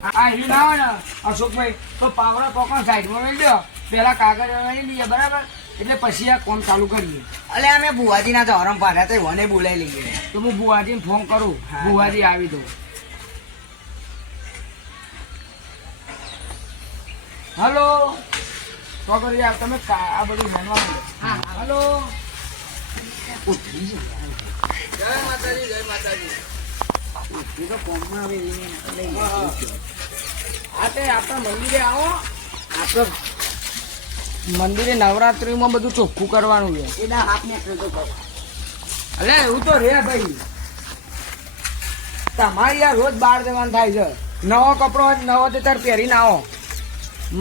આ ઈ ના હોય ને અશોકભાઈ તો પાવડા પોકણ સાઈડમાં લઈ દો, પેલા કાગળ લઈ લઈએ બરાબર, એટલે પછી આ કામ ચાલુ કરીએ. અલે અમે બુવાજીના તો હરમ પાડ્યા તો વને બોલાવી લઈએ. તો હું બુવાજીને ફોન કરું, બુવાજી આવી દઉં. હલો પકડ યાર, તમે આ બધું માનવાનું. હલો જય માતાજી, જય માતાજી. આપણા મંદિરે આવો. આપણે મંદિરે નવરાત્રીમાં બધું ચોખ્ખું કરવાનું છે. એના હાથને તો કરો. અલે એવું તો રે ભાઈ, તમારી આ રોજ બહાર જવાનું થાય છે. નવો કપડો હોય નવો તે તાર પહેરીને આવો.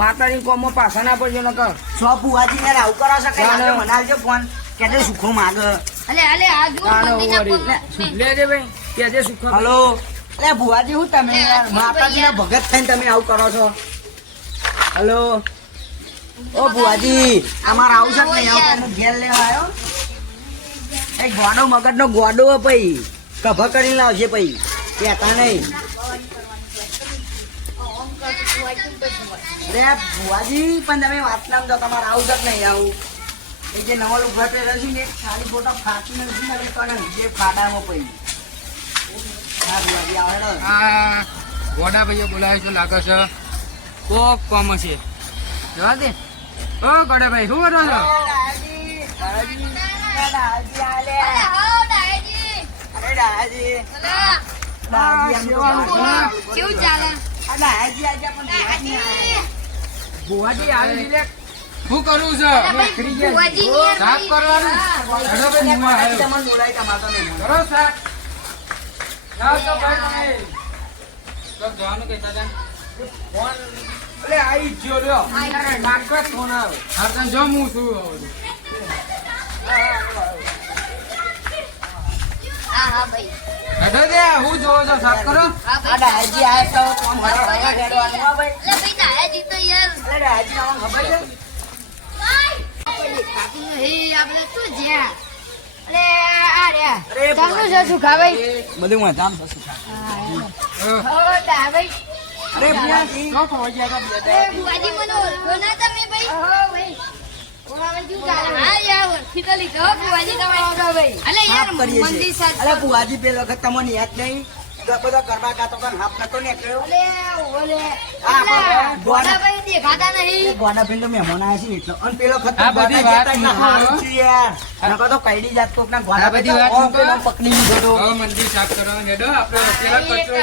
માતાજી કોમમાં પાછા ના પડજો નકર. સો બુવાજી ને આવું કરો છો કઈ મને આવજો ફોન કે સુખો માગે. લેજે ભાઈ કેજે સુખો. હલો એટલે બુવાજી હું તમે માતાજીના ભગત થઈને તમે આવું કરો છો? હલો ઓ બુવાજી અમારે આવું છે નહીં આવું ઘેર લેવા આવ્યો. એક ગોડો મગજનો ગોડો પઈ કભા કરીને લાવશે પઈ કહેતા નહીં. અરે બુવાજી પણ તમે વાત નામ દો તમારે આવું છે નહીં આવું. એ જે નવો લુગડો પહેર્યો છે ને ખાલી ફોટો ફાટી નથી જે ફાડામાં પઈ. આ ગોડા ભાઈઓ બોલાવે છે, લાગે છે કોક કોમ છે. જવા દે. ઓ ગોડા ભાઈ શું કરો છો? ભુવાજી આવી લે. શું કરવું છે? સાફ કરવાનું. કરો સાફ. જવાનું કહેતા હતા ફોન. અલે આઈ ગયો લ્યો. નાખવા ફોન આવે. હારતા જો હું છું. હેડો દે હું જોવો છો સાફ કરો. આ ડાયજી આય તો મારો રંગા હેડવાનું હો ભાઈ. લે ભાઈ દાયાજી તો યાર. અરે ડાયજી નામ ખબર છે? આપણે શું જ્યાં અરે આ રે અરે તમને શું સુખા ભાઈ? બધું મજામ છે સુખા. હો દા ભાઈ. અરે બુવાજી કો ખોવા ગયા હતા બે અરે બુવાજી મને ઓળખો ના તમે ભાઈ? હો ભાઈ. ઓળાવે શું ચાલે? હા યાર ઓળખી તો લીધો બુવાજી તમે. ભાઈ અલે યાર હાફ કરીએ મંદિર છીએ. સાથ. અરે બુવાજી પેલો વખત તમને યાદ નહીં બધો ગરબા ગાતો કર હાફ નતો નીકળ્યો. અલે ઓલે હા, ગોડા ભાઈ દેખાતા નહીં. ગોડા ફીલ તો મહેમાન આવ્યા છે એટલે અને પેલો વખત આ બધી વાત હારું છે યાર. નકર તો કઈડી જાત કોક ના ગોડા આ બધી વાત ઓ પેલો પકડી લીધો તો. હવે મંદિર સાફ કરવા હેડો. આપણે પેલા કચરો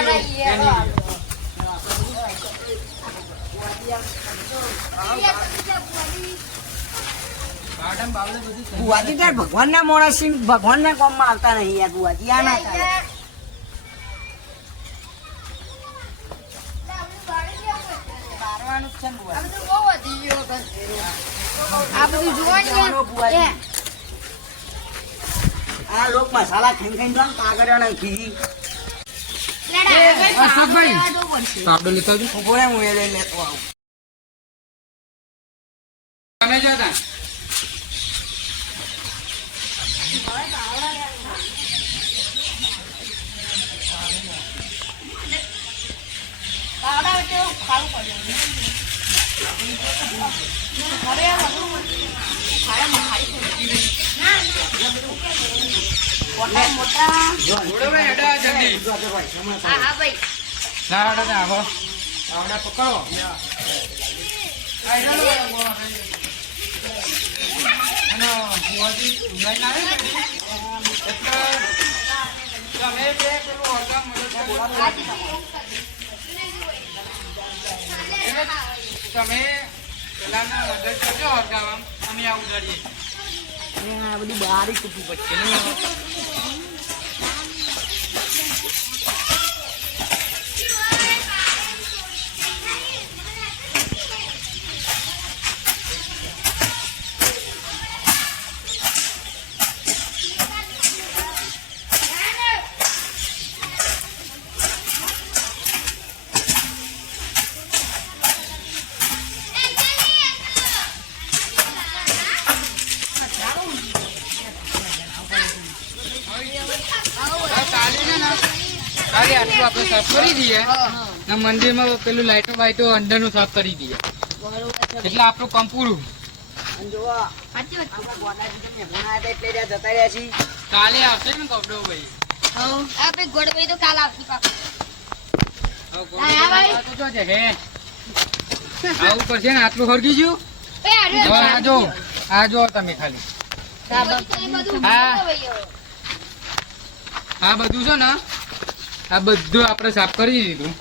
બાડમ બાવલે બધું બુવાજી યાર ભગવાન ના માણસ છે, ભગવાન ના કામ માં આવતા નહીં યાર બુવાજી આ ના થાય. મારવાનું જ છે ને બુવાજી. આ બધું બહુ વધી ગયું વખત. આ બધું જોવાનું જવાનો બુવાજી. આ લોક મસાલા ખાઈ ખાઈને તો કાગળિયા નાખી. અશોકભાઈ પાવડો લેતો આવજો. ઉભો રહે હું એ લઈને લેતો આવું. તમે જો તા જોડો ભાઈ હેડો જલ્દી. હા ભાઈ. ના હેડો ના આવો. પાવડા પકડો. અને બુવાજી લઈને આવે ને એટલે તમે બે પેલું હરગામ મદદ કરો. તમે પેલાના મદદ કરજો હરગામ. અમે આ ઉડાડીએ. આ બધું બારી કૂટવું પડશે નહીં? કરી દઈએ ને મંદિરમાં પેલું લાઈટો વાઈટો અંદરનું સાફ કરી દઈએ એટલે આપણું કામ પૂરું. અને જુઓ, સાચી વાત. આપણા ગોડાજી તો મહેમાન આવ્યા હતા એટલે ત્યાં જતા રહ્યા છીએ. કાલે આવશે ને કપડો ભાઈ. આપણે ગોળભાઈ તો કાલ આવતી પાછું. હવે હા, ભાઈ. તો જો છે હે આવું કરશે ને આટલું હરગી ગયું. એ હારું હવે આ જો તમે ખાલી બધું હા. ભાઈ. આ બધું છે ને આ બધું આપણે સાફ કરી દીધું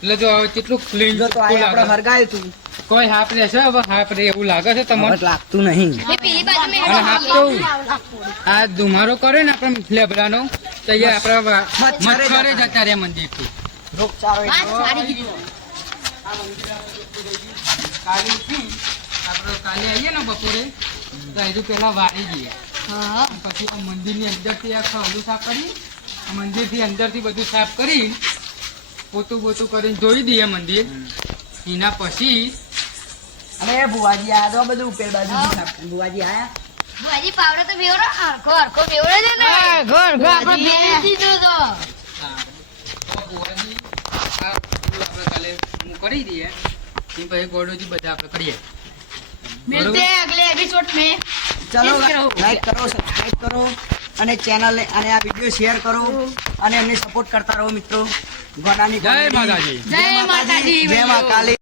એટલે જો હવે કેટલું ક્લીન જો તો આ આપણે હરગાયું હતું. કોઈ હાફ રહેશે હવે હાફ રે એવું લાગે છે તમને. હવે લાગતું નહીં. એ પેલી બાજુ મેં અને હાફ તો આ ધુમારો કરે ને આપણે લેબડાનો તો એ આપણા મચ્છરે જતા રહ્યા મંદિરથી. રોગચાળો વાત એટલો. સારી કીધી. કાલે ઉઠી આપણે કાલે આવીએ ને બપોરે તો હજુ પેલા વાળી દઈએ હા. પછી આ મંદિરની અંદરથી આખું હળું સાફ કરી આ મંદિરથી અંદરથી બધું સાફ કરી પોતું બોતું કરીને ધોઈ દઈએ મંદિર. એના પછી અરે ભુવાજી આયા તો બધું ઉપેર બાજુ ભુવાજી આયા. બુઆજી પાવડો તો બેવડો હરખો બેવડો છે ને આપણે બેરી દીધો તો. હા તો ભુવાજી આ બધું આપણે કાલે હું કરી દઈએ એ પછી ગોળોજી બધા આપણે કરીએ. मिलते हैं अगले एपिसोड में. ચલો Yes, કરો. લાઈક કરો, સબસ્ક્રાઇબ કરો અને ચેનલ અને આ વિડીયો શેર કરો અને એમને સપોર્ટ કરતા રહો મિત્રો. ગોડાની જય માતાજી. જય માતાજી જય મા કાલી.